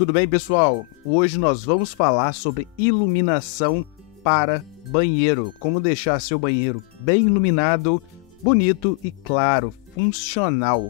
Tudo bem, pessoal? Hoje nós vamos falar sobre iluminação para banheiro. Como deixar seu banheiro bem iluminado, bonito e, claro, funcional.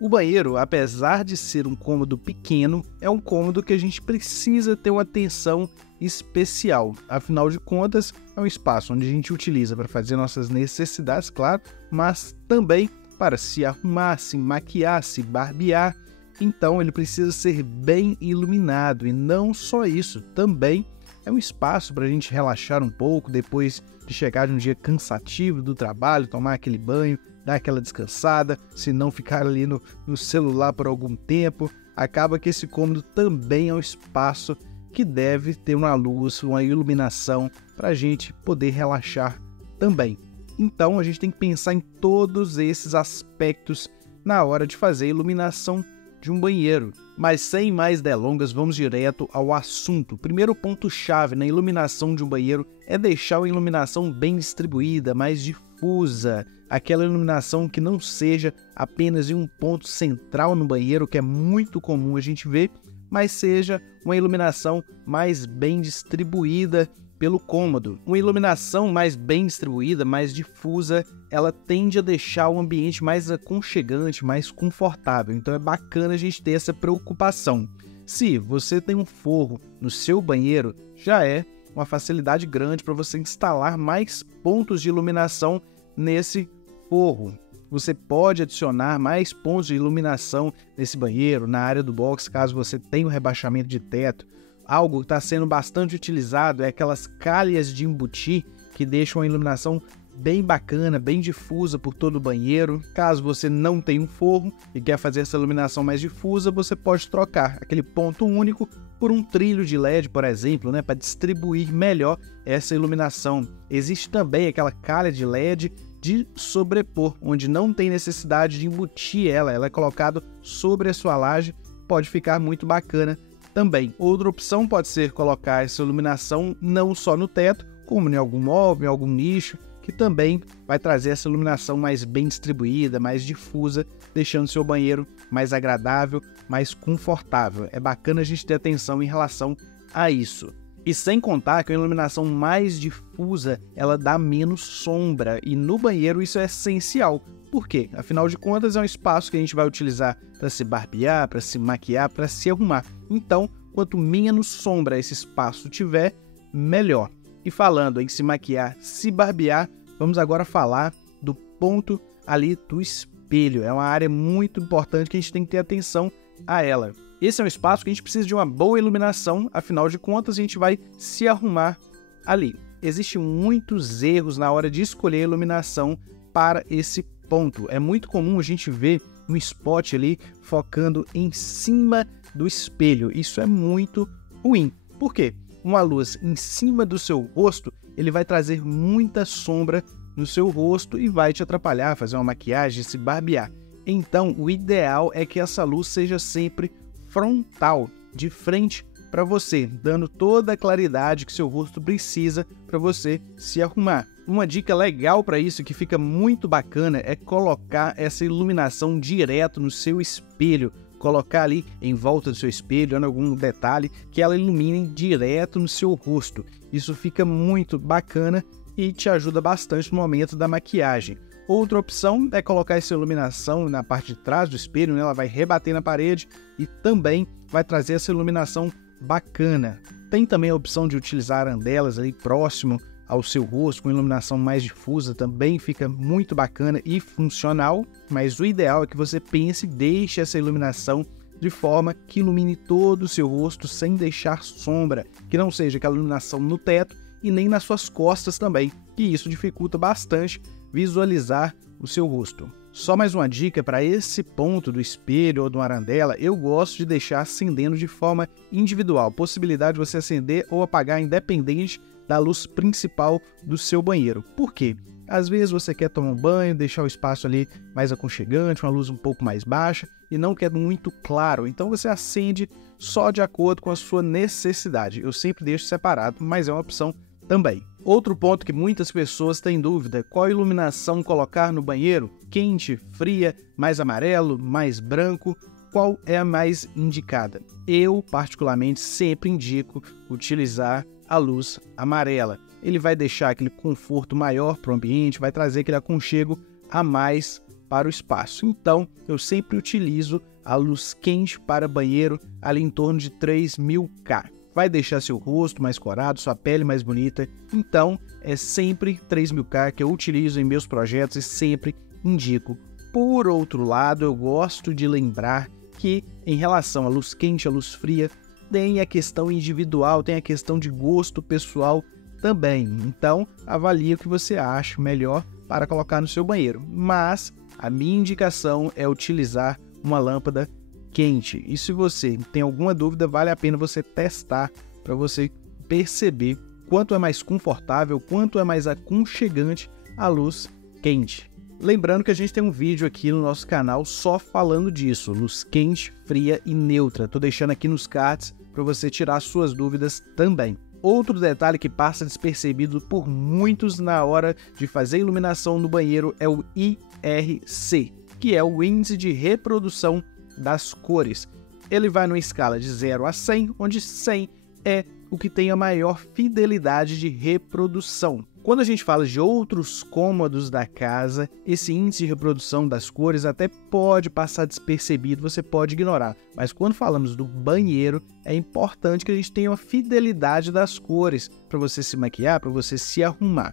O banheiro, apesar de ser um cômodo pequeno, é um cômodo que a gente precisa ter uma atenção especial. Afinal de contas, é um espaço onde a gente utiliza para fazer nossas necessidades, claro, mas também para se arrumar, se maquiar, se barbear. Então ele precisa ser bem iluminado e não só isso, também é um espaço para a gente relaxar um pouco depois de chegar de um dia cansativo do trabalho, tomar aquele banho, dar aquela descansada, se não ficar ali no celular por algum tempo. Acaba que esse cômodo também é um espaço que deve ter uma luz, uma iluminação para a gente poder relaxar também. Então a gente tem que pensar em todos esses aspectos na hora de fazer a iluminação de um banheiro. Mas sem mais delongas, vamos direto ao assunto. O primeiro ponto-chave na iluminação de um banheiro é deixar a iluminação bem distribuída, mais difusa. Aquela iluminação que não seja apenas em um ponto central no banheiro, que é muito comum a gente ver, mas seja uma iluminação mais bem distribuída pelo cômodo. Uma iluminação mais bem distribuída, mais difusa, ela tende a deixar o ambiente mais aconchegante, mais confortável. Então é bacana a gente ter essa preocupação. Se você tem um forro no seu banheiro, já é uma facilidade grande para você instalar mais pontos de iluminação nesse forro. Você pode adicionar mais pontos de iluminação nesse banheiro, na área do box, caso você tenha um rebaixamento de teto. Algo que está sendo bastante utilizado é aquelas calhas de embutir que deixam a iluminação bem bacana, bem difusa por todo o banheiro. Caso você não tenha um forro e quer fazer essa iluminação mais difusa, você pode trocar aquele ponto único por um trilho de LED, por exemplo, para distribuir melhor essa iluminação. Existe também aquela calha de LED de sobrepor, onde não tem necessidade de embutir ela é colocado sobre a sua laje, pode ficar muito bacana também. Outra opção pode ser colocar essa iluminação não só no teto, como em algum móvel, em algum nicho, que também vai trazer essa iluminação mais bem distribuída, mais difusa, deixando seu banheiro mais agradável, mais confortável. É bacana a gente ter atenção em relação a isso. E sem contar que a iluminação mais difusa, ela dá menos sombra, e no banheiro isso é essencial. Por quê? Afinal de contas, é um espaço que a gente vai utilizar para se barbear, para se maquiar, para se arrumar. Então, quanto menos sombra esse espaço tiver, melhor. E falando em se maquiar, se barbear, vamos agora falar do ponto ali do espelho. É uma área muito importante que a gente tem que ter atenção a ela. Esse é um espaço que a gente precisa de uma boa iluminação, afinal de contas, a gente vai se arrumar ali. Existem muitos erros na hora de escolher a iluminação para esse ponto. É muito comum a gente ver um spot ali focando em cima do espelho. Isso é muito ruim. Por quê? Uma luz em cima do seu rosto, ele vai trazer muita sombra no seu rosto e vai te atrapalhar, fazer uma maquiagem, se barbear. Então, o ideal é que essa luz seja sempre frontal, de frente para você, dando toda a claridade que seu rosto precisa para você se arrumar. Uma dica legal para isso, que fica muito bacana, é colocar essa iluminação direto no seu espelho. Colocar ali em volta do seu espelho, em algum detalhe, que ela ilumine direto no seu rosto. Isso fica muito bacana e te ajuda bastante no momento da maquiagem. Outra opção é colocar essa iluminação na parte de trás do espelho, ela vai rebater na parede e também vai trazer essa iluminação bacana. Tem também a opção de utilizar arandelas ali próximo ao seu rosto, com iluminação mais difusa, também fica muito bacana e funcional, mas o ideal é que você pense e deixe essa iluminação de forma que ilumine todo o seu rosto sem deixar sombra, que não seja aquela iluminação no teto e nem nas suas costas também, que isso dificulta bastante visualizar o seu rosto. Só mais uma dica para esse ponto do espelho ou do arandela, eu gosto de deixar acendendo de forma individual, possibilidade de você acender ou apagar independente da luz principal do seu banheiro. Por quê? Às vezes você quer tomar um banho, deixar o espaço ali mais aconchegante, uma luz um pouco mais baixa e não quer muito claro, então você acende só de acordo com a sua necessidade. Eu sempre deixo separado, mas é uma opção também. Outro ponto que muitas pessoas têm dúvida: qual iluminação colocar no banheiro? Quente, fria, mais amarelo, mais branco? qual é a mais indicada? Eu, particularmente, sempre indico utilizar a luz amarela. Ele vai deixar aquele conforto maior para o ambiente, vai trazer aquele aconchego a mais para o espaço. Então, eu sempre utilizo a luz quente para banheiro ali em torno de 3000 K. Vai deixar seu rosto mais corado, sua pele mais bonita. Então, é sempre 3000 K que eu utilizo em meus projetos e sempre indico. Por outro lado, eu gosto de lembrar que, em relação à luz quente e à luz fria, tem a questão individual, tem a questão de gosto pessoal também. Então, avalie o que você acha melhor para colocar no seu banheiro. Mas a minha indicação é utilizar uma lâmpada quente. E se você tem alguma dúvida, vale a pena você testar para você perceber quanto é mais confortável, quanto é mais aconchegante a luz quente. Lembrando que a gente tem um vídeo aqui no nosso canal só falando disso, luz quente, fria e neutra. Estou deixando aqui nos cards para você tirar suas dúvidas também. Outro detalhe que passa despercebido por muitos na hora de fazer iluminação no banheiro é o IRC, que é o índice de reprodução das cores. Ele vai numa escala de 0 a 100, onde 100 é o que tem a maior fidelidade de reprodução. Quando a gente fala de outros cômodos da casa, esse índice de reprodução das cores até pode passar despercebido, você pode ignorar. Mas quando falamos do banheiro, é importante que a gente tenha uma fidelidade das cores para você se maquiar, para você se arrumar.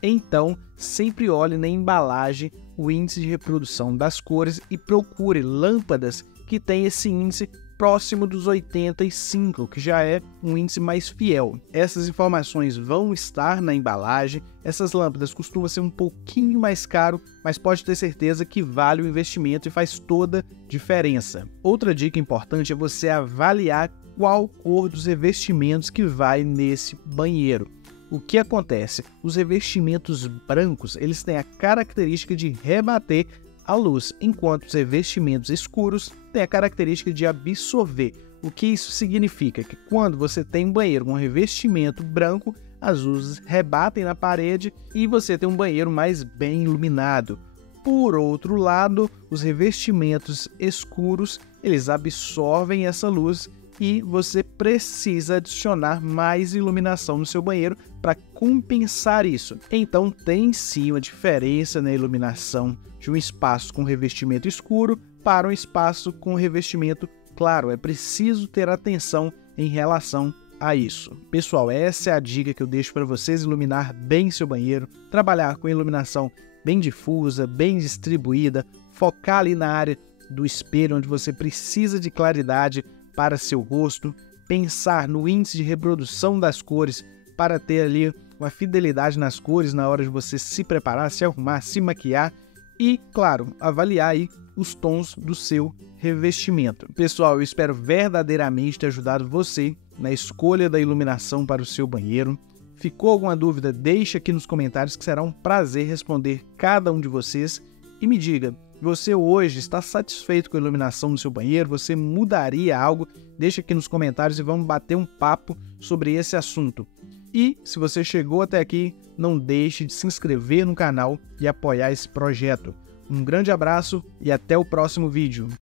Então, sempre olhe na embalagem o índice de reprodução das cores e procure lâmpadas que têm esse índice próximo dos 85, que já é um índice mais fiel. Essas informações vão estar na embalagem. Essas lâmpadas costumam ser um pouquinho mais caro, mas pode ter certeza que vale o investimento e faz toda diferença. Outra dica importante é você avaliar qual cor dos revestimentos que vai nesse banheiro. O que acontece? Os revestimentos brancos, eles têm a característica de rebater a luz, enquanto os revestimentos escuros têm a característica de absorver. O que isso significa? Que quando você tem um banheiro com revestimento branco, as luzes rebatem na parede e você tem um banheiro mais bem iluminado. Por outro lado, os revestimentos escuros, eles absorvem essa luz e você precisa adicionar mais iluminação no seu banheiro para compensar isso. Então tem sim uma diferença na iluminação de um espaço com revestimento escuro para um espaço com revestimento claro. É preciso ter atenção em relação a isso. Pessoal, essa é a dica que eu deixo para vocês: iluminar bem seu banheiro, trabalhar com iluminação bem difusa, bem distribuída, focar ali na área do espelho onde você precisa de claridade para seu rosto, pensar no índice de reprodução das cores para ter ali uma fidelidade nas cores na hora de você se preparar, se arrumar, se maquiar e, claro, avaliar aí os tons do seu revestimento. Pessoal, eu espero verdadeiramente ter ajudado você na escolha da iluminação para o seu banheiro. Ficou alguma dúvida? Deixa aqui nos comentários que será um prazer responder cada um de vocês. E me diga, você hoje está satisfeito com a iluminação no seu banheiro? Você mudaria algo? Deixa aqui nos comentários e vamos bater um papo sobre esse assunto. E se você chegou até aqui, não deixe de se inscrever no canal e apoiar esse projeto. Um grande abraço e até o próximo vídeo.